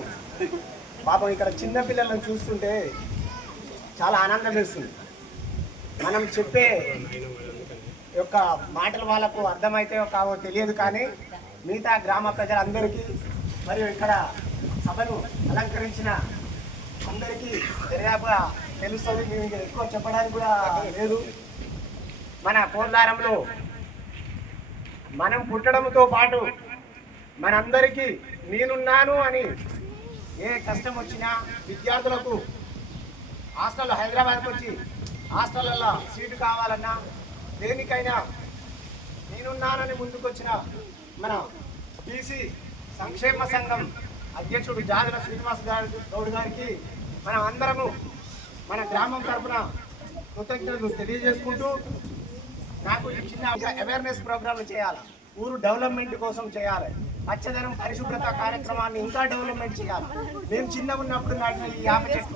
పాపం ఇక్కడ చిన్న పిల్లలను చూస్తుంటే చాలా ఆనందం వేస్తుంది. మనం చెప్పే యొక్క మాటలు వాళ్ళకు అర్థమైతే కావో తెలియదు కానీ మిగతా గ్రామ ప్రజలందరికీ మరియు ఇక్కడ సభను అలంకరించిన అందరికీ దర్యాపుగా తెలుస్తుంది. ఎక్కువ చెప్పడానికి కూడా లేదు. మన కోర్దారంలో మనం పుట్టడంతో పాటు మనందరికీ నేనున్నాను అని ఏ కష్టం వచ్చినా విద్యార్థులకు హాస్టల్ హైదరాబాద్కి వచ్చి హాస్టళ్ళల్లో సీటు కావాలన్నా దేనికైనా నేనున్నానని ముందుకొచ్చిన మన బీసీ సంక్షేమ సంఘం అధ్యక్షుడు జాదల శ్రీనివాస్ గారి గౌడ్ గారికి మనం అందరము మన గ్రామం తరపున కృతజ్ఞతలు తెలియజేసుకుంటూ నాకు ఈ చిన్న అవేర్నెస్ ప్రోగ్రాంలు చేయాలి? ఊరు డెవలప్మెంట్ కోసం చేయాలి. పచ్చదనం పరిశుభ్రత కార్యక్రమాన్ని ఇంకా డెవలప్మెంట్ చేయాలి. మేము చిన్నగా ఉన్నప్పుడు నాటిన ఈ యాప చెట్టు.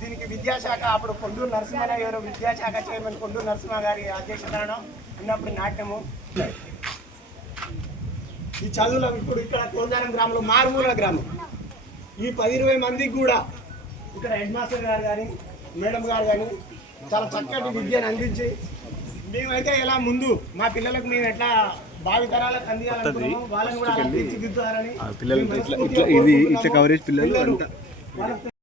దీనికి విద్యాశాఖ అప్పుడు కొండూరు నరసింహరావు గారు విద్యాశాఖ చైర్మన్ కొండూరు నరసింహ గారి అధ్యక్షతను ఉన్నప్పుడు నాట్యము ఈ చదువులో ఇప్పుడు ఇక్కడ కోందారం గ్రామంలో మారుమూల గ్రామం. ఈ పది ఇరవై మందికి కూడా ఇక్కడ హెడ్ మాస్టర్ గారు కానీ మేడం గారు కానీ చాలా చక్కటి విద్యను అందించి మేమైతే ఎలా ముందు మా పిల్లలకు మేము ఎట్లా భావితరాలకు అందియాలనుకున్నామో వాళ్ళని కూడా అలా తీర్చిదిద్దాలని పిల్లలు ఇట్లా ఇది. ఇట్లా కవరేజ్ పిల్లలు